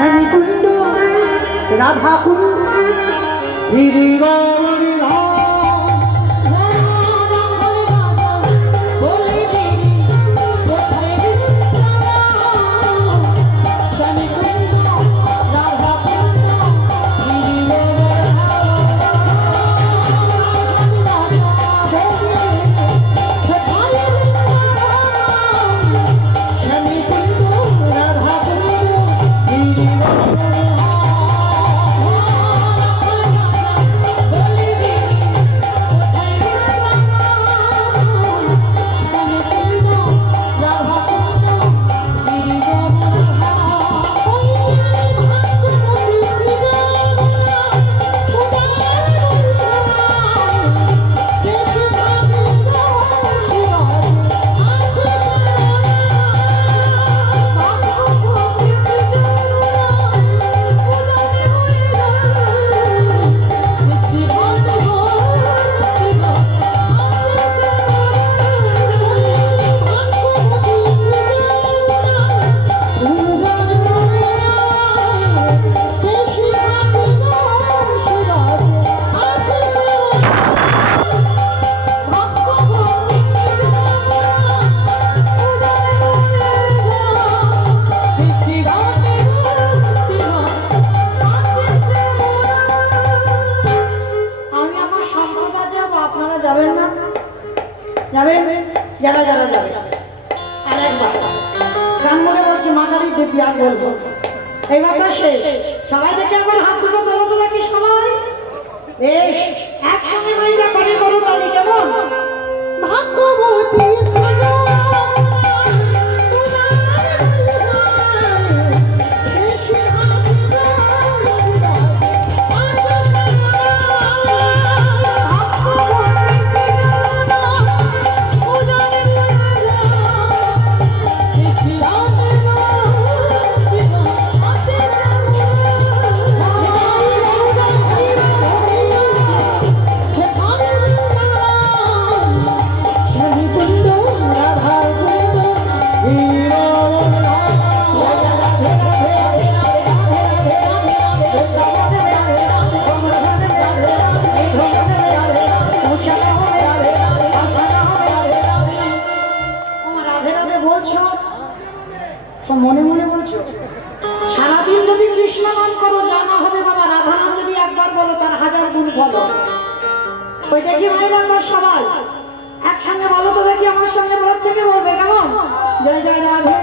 শ্যামীকুণ্ড রাধাকুণ্ড যারা যারা যাবে আর একবার গান মনে বলছে মাতারি দেবী আর বলবো এইবারটা শেষ সবাই দেখে একবার হাত দুটো তোলো তো দেখি সবাই বেশ একসঙ্গে মহিলা করে করো তালি কেমন ভাগ্যবতী মনে মনে বলছো সারাদিন যদি কৃষ্ণ নাম করো জানা হবে বাবা রাধা নাম যদি একবার বলো তার 1000 গুণ বলো ওই দেখি মায়েরা সবাই একসঙ্গে বলো তো দেখি আমার সঙ্গে প্রত্যেকে বলবে কেমন জয় জয় রাধে